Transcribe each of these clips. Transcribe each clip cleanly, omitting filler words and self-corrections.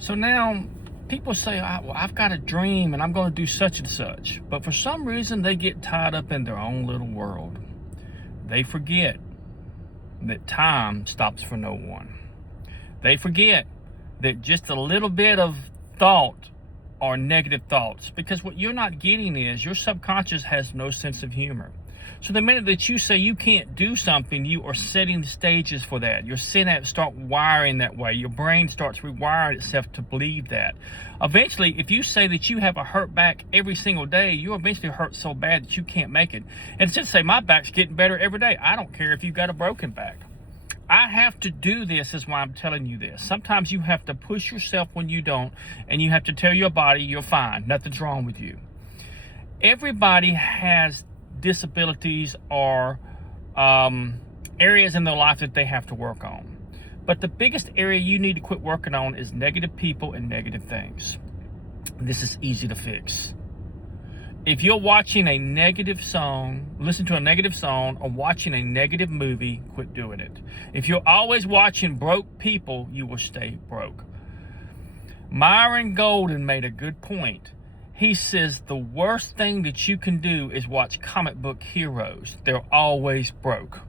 So now people say, well, I've got a dream and I'm going to do such and such. But for some reason, they get tied up in their own little world. They forget that time stops for no one. They forget that just a little bit of thought are negative thoughts, because what you're not getting is your subconscious has no sense of humor. So the minute that you say you can't do something, you are setting the stages for that. Your synapses start wiring that way. Your brain starts rewiring itself to believe that. Eventually, if you say that you have a hurt back every single day, you eventually hurt so bad that you can't make it. And instead of say, my back's getting better every day, I don't care if you've got a broken back. I have to do this, is why I'm telling you this. Sometimes you have to push yourself when you don't, and you have to tell your body you're fine, nothing's wrong with you. Everybody has disabilities or areas in their life that they have to work on. But the biggest area you need to quit working on is negative people and negative things. This is easy to fix. If you're watching a negative song, listen to a negative song, or watching a negative movie, quit doing it. If you're always watching broke people, you will stay broke. Myron Golden made a good point. He says the worst thing that you can do is watch comic book heroes. They're always broke.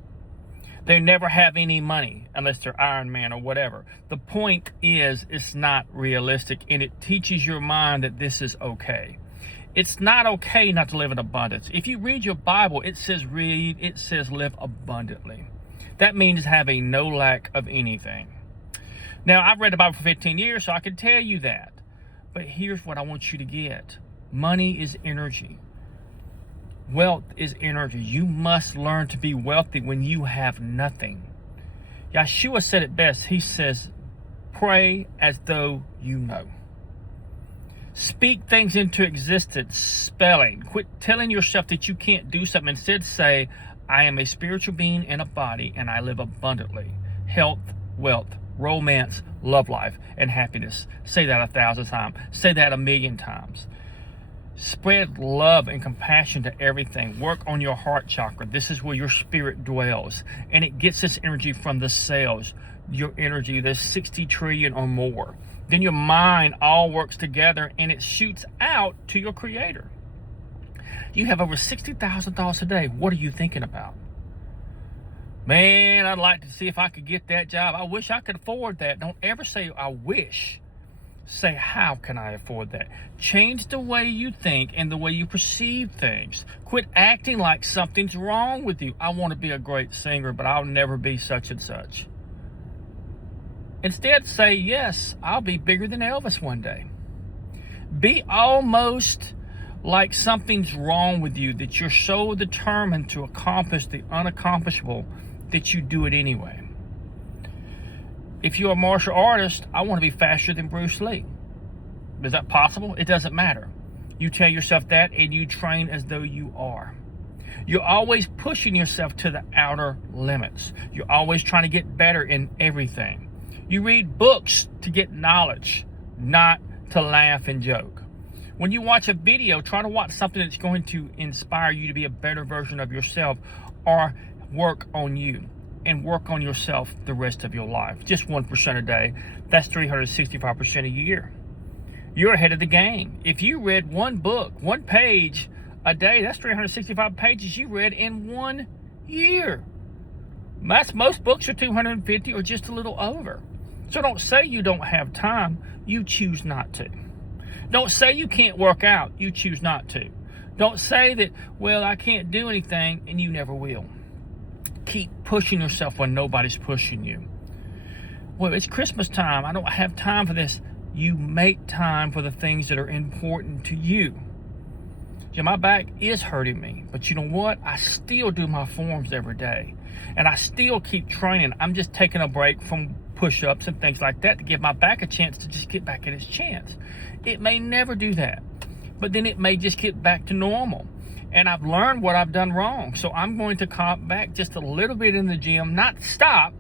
They never have any money unless they're Iron Man or whatever. The point is, it's not realistic, and it teaches your mind that this is okay. It's not okay not to live in abundance. If you read your Bible, it says live abundantly. That means having no lack of anything. Now, I've read the Bible for 15 years, so I can tell you that. But here's what I want you to get. Money is energy. Wealth is energy. You must learn to be wealthy when you have nothing. Yeshua said it best. He says, pray as though you know. Speak things into existence, spelling. Quit telling yourself that you can't do something. Instead, say, I am a spiritual being in a body and I live abundantly. Health, wealth, romance, love life, and happiness. Say that 1,000 times. Say that 1,000,000 times. Spread love and compassion to everything. Work on your heart chakra. This is where your spirit dwells. And it gets its energy from the cells. Your energy, there's 60 trillion or more. Then your mind all works together and it shoots out to your creator. You have over 60,000 thoughts a day. What are you thinking about? Man, I'd like to see if I could get that job. I wish I could afford that. Don't ever say, I wish. Say, how can I afford that? Change the way you think and the way you perceive things. Quit acting like something's wrong with you. I want to be a great singer, but I'll never be such and such. Instead, say, yes, I'll be bigger than Elvis one day. Be almost like something's wrong with you, that you're so determined to accomplish the unaccomplishable that you do it anyway. If you're a martial artist, I want to be faster than Bruce Lee. Is that possible? It doesn't matter. You tell yourself that and you train as though you are. You're always pushing yourself to the outer limits. You're always trying to get better in everything. You read books to get knowledge, not to laugh and joke. When you watch a video, try to watch something that's going to inspire you to be a better version of yourself, or work on you and work on yourself the rest of your life. Just 1% a day. That's 365% a year. You're ahead of the game. If you read one book, one page a day, that's 365 pages you read in 1 year. Most books are 250 or just a little over. So don't say you don't have time. You choose not to. Don't say you can't work out. You choose not to. Don't say that, well, I can't do anything, and you never will. Keep pushing yourself when nobody's pushing you. Well, it's Christmas time. I don't have time for this. You make time for the things that are important to you. Yeah, my back is hurting me, but you know what? I still do my forms every day, and I still keep training. I'm just taking a break from push-ups and things like that to give my back a chance to just get back at its chance. It may never do that, but then it may just get back to normal. And I've learned what I've done wrong, so I'm going to cut back just a little bit in the gym, not stop,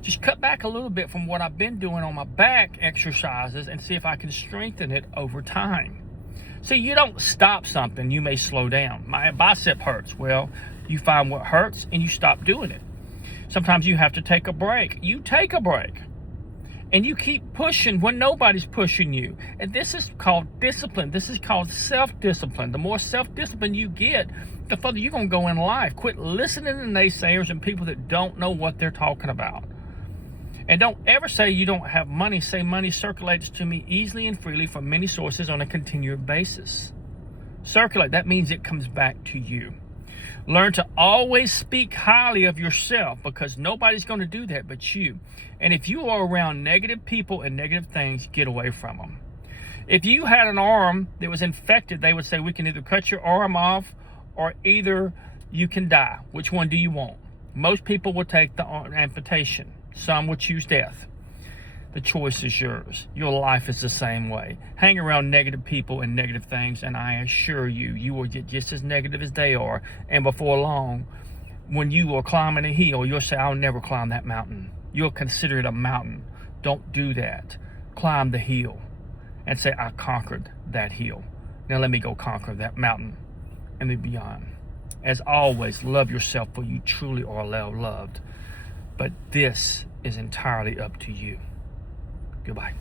just cut back a little bit from what I've been doing on my back exercises and see if I can strengthen it over time. See, you don't stop something, you may slow down. My bicep hurts. Well, you find what hurts and you stop doing it. Sometimes you have to take a break. You take a break. And you keep pushing when nobody's pushing you. And this is called discipline. This is called self-discipline. The more self-discipline you get, the further you're going to go in life. Quit listening to naysayers and people that don't know what they're talking about. And don't ever say you don't have money. Say money circulates to me easily and freely from many sources on a continued basis. Circulate, that means it comes back to you. Learn to always speak highly of yourself, because nobody's going to do that but you. And if you are around negative people and negative things, get away from them. If you had an arm that was infected, they would say, we can either cut your arm off or either you can die. Which one do you want? Most people will take the amputation. Some will choose death. The choice is yours. Your life is the same way. Hang around negative people and negative things, and I assure you, you will get just as negative as they are. And before long, when you are climbing a hill, you'll say, I'll never climb that mountain. You'll consider it a mountain. Don't do that. Climb the hill and say, I conquered that hill. Now let me go conquer that mountain and the beyond. As always, love yourself, for you truly are loved. But this is entirely up to you. Goodbye.